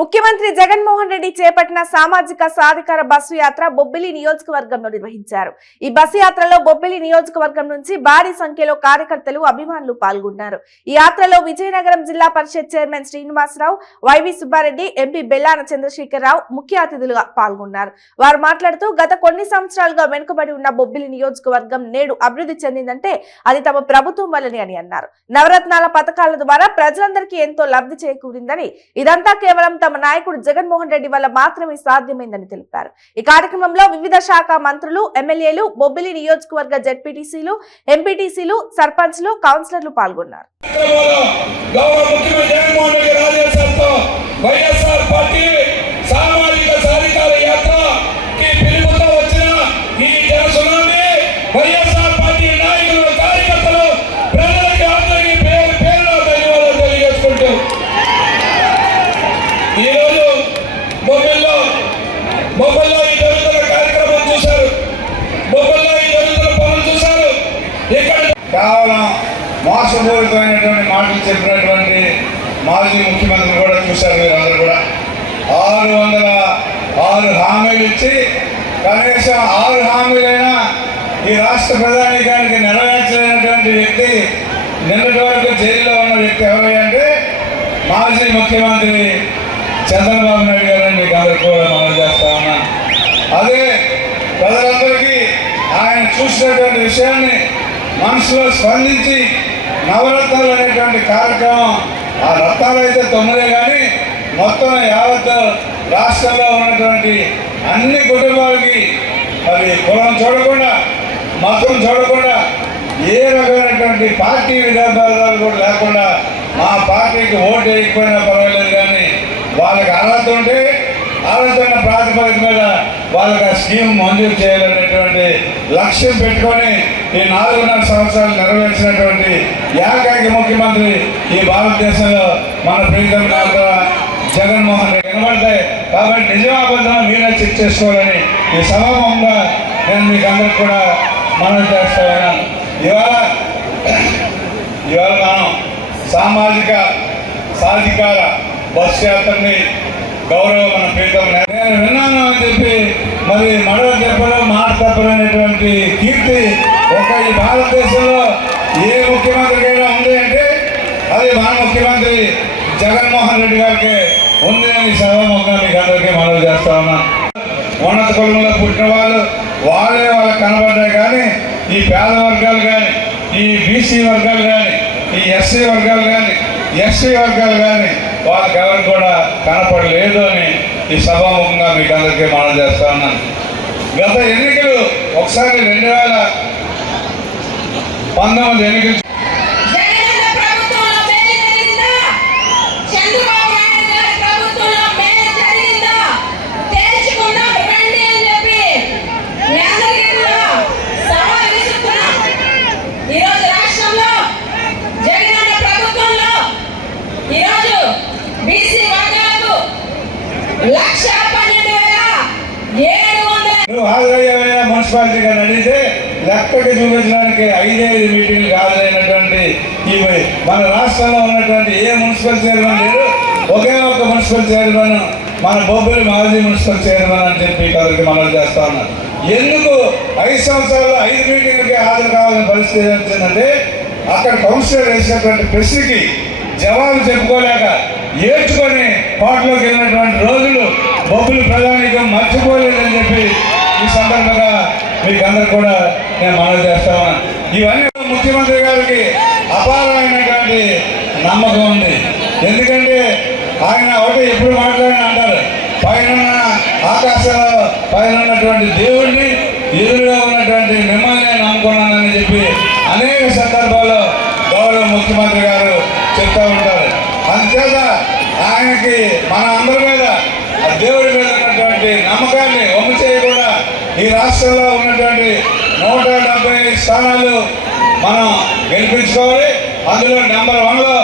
ముఖ్యమంత్రి జగన్మోహన్ రెడ్డి చేపట్టిన సామాజిక సాధికార బస్సు యాత్ర బొబ్బిలి నియోజకవర్గంలో నిర్వహించారు. ఈ బస్సు యాత్రలో బొబ్బిలి నియోజకవర్గం నుంచి భారీ సంఖ్యలో కార్యకర్తలు, అభిమానులు పాల్గొన్నారు. ఈ యాత్రలో విజయనగరం జిల్లా పరిషత్ chairman Srinivasarao, YV Subbareddy, MP Bellana Chandrasekhararao ముఖ్య అతిథులుగా పాల్గొన్నారు. వారు మాట్లాడుతూ గత కొన్ని సంవత్సరాలుగా వెనుకబడి ఉన్న బొబ్బిలి నియోజకవర్గం నేడు అభివృద్ధి చెందిందంటే అది తమ ప్రభుత్వం వల్లనే అని అన్నారు. నవరత్నాల పథకాల ద్వారా ప్రజలందరికీ ఎంతో లబ్ధి చేకూరిందని, ఇదంతా కేవలం తమ నాయకుడు జగన్మోహన్ రెడ్డి వల్ల మాత్రమే సాధ్యమైందని తెలిపారు. ఈ కార్యక్రమంలో వివిధ శాఖ మంత్రులు, ఎమ్మెల్యేలు, బొబ్బిలి నియోజకవర్గ జెడ్పీటీసీలు, ఎంపీటీసీలు, సర్పంచ్లు, కౌన్సిలర్లు పాల్గొన్నారు. బొబ్బల్లో ఈ జరుగుతున్న కార్యక్రమం చూశారు, బొబ్బల్లో ఈ జరుగుతున్న పనులు చూశారు. ఇక్కడ కేవలం మోసపూరితమైనటువంటి మాటలు చెప్పినటువంటి మాజీ ముఖ్యమంత్రి కూడా చూశారు. మీరందరూ కూడా 606 హామీలు ఇచ్చి కనీసం 6 హామీలైనా ఈ రాష్ట్ర ప్రధానికానికి నెరవేర్చలేనటువంటి వ్యక్తి, నిన్నటి వరకు జైల్లో ఉన్న వ్యక్తి ఎవరంటే మాజీ ముఖ్యమంత్రి చంద్రబాబు నాయుడు గారని మీకు అందరికీ కూడా మనం చేస్తా ఉన్నాను. అదే ప్రజలందరికీ ఆయన చూసినటువంటి విషయాన్ని మనసులో స్పందించి నవరత్నాలు అనేటువంటి కార్యక్రమం, ఆ రత్నాలు అయితే 9 కానీ మొత్తం యావత్ రాష్ట్రంలో ఉన్నటువంటి అన్ని కుటుంబాలకి మరి కులం చూడకుండా, మతం చూడకుండా, ఏ రకమైనటువంటి పార్టీ విధానాలు కూడా లేకుండా మా పార్టీకి ఓటు వేయకపోయినా పర్వాలేదు కానీ వాళ్ళకి అర్హత ఉంటే అర్హత ఉన్న ప్రాతిపదిక మీద వాళ్ళకి ఆ స్కీమ్ మంజూరు చేయాలనేటువంటి లక్ష్యం పెట్టుకొని ఈ 4.5 సంవత్సరాలు నెరవేర్చినటువంటి ఏకైక ముఖ్యమంత్రి ఈ భారతదేశంలో మన ప్రీతం నాయకుడు జగన్మోహన్ రెడ్డి కనబడతాయి. కాబట్టి నిజాబద్ధం మీరే చెక్ చేసుకోవాలని ఈ సభాముఖంగా నేను మీకు అందరికి కూడా మనం చేస్తా ఉన్నాను. ఇవాళ మనం సామాజిక సాధికార బస్సు యాత్రని గౌరవం మన ప్రీతం నేను విన్నాను అని చెప్పి మరి మడవ చెప్పడం, మాట తప్పనటువంటి కీర్తి ఒక ఈ భారతదేశంలో ఏ ముఖ్యమంత్రికైనా ఉంది అంటే అది మన ముఖ్యమంత్రి జగన్మోహన్ రెడ్డి గారికి ఉంది అని సభాముఖంగా మీకు అందరికీ మనవి చేస్తా ఉన్నాను. ఉన్నత కులంలో పుట్టిన వాళ్ళే వాళ్ళకి కనబడ్డాయి కానీ ఈ పేద వర్గాలు కానీ, ఈ బీసీ వర్గాలు కానీ, ఈ ఎస్సీ వర్గాలు కానీ, ఎస్టీ వర్గాలు కానీ వాళ్ళకి ఎవరికి కూడా కనపడలేదు అని ఈ సభాముఖంగా మీకు అందరికీ మనం చేస్తా ఉన్నాను. గత ఎన్నికలు ఒకసారి 2019 ఎన్నికలు నువ్వు హాజరయ్యావయ్యా మున్సిపాలిటీగా అడిగితే లెక్కకి చూపించడానికి 5 మీటింగ్లు హాజరైనటువంటి ఈ మన రాష్ట్రంలో ఉన్నటువంటి ఏ మున్సిపల్ చైర్మన్ లేరు. ఒకే ఒక మున్సిపల్ చైర్మన్ మన బొబ్బిలి మాజీ మున్సిపల్ చైర్మన్ అని చెప్పి ఇక్కడికి మనం చేస్తా ఉన్నాం. ఎందుకు 5 సంవత్సరాలు 5 మీటింగ్లకి హాజరు కావాలని పరిస్థితి వచ్చిందంటే అక్కడ కౌన్సిలర్ వేసినటువంటి ప్రశ్నకి జవాబు చెప్పుకోలేక ఏడ్చుకొని కోటలోకి వెళ్ళినటువంటి రోజులు బొబ్బిలి ప్రధానికం మర్చిపోలేదని చెప్పి ఈ సందర్భంగా మీకు అందరు కూడా నేను మనవి చేస్తా ఉన్నాను. ఇవన్నీ ముఖ్యమంత్రి గారికి అపారమైనటువంటి నమ్మకం ఉంది. ఎందుకంటే ఆయన ఒకటి ఎప్పుడు మాట్లాడిన అంటారు, పైన ఆకాశంలో పైన ఉన్నటువంటి దేవుడిని, ఎదురుగా ఉన్నటువంటి మిమ్మల్ని నమ్ముకున్నానని చెప్పి అనేక సందర్భాల్లో గౌరవ ముఖ్యమంత్రి గారు చెప్తూ ఉంటారు. అందుచేత ఆయనకి మన అందరి మీద, దేవుడి మీద ఉన్నటువంటి నమ్మకాన్ని వమ్ము చేయకుండా ఈ రాష్ట్రంలో ఉన్నటువంటి 170 స్థానాలు మనం గెలిపించుకోవాలి. అందులో నెంబర్ 1లో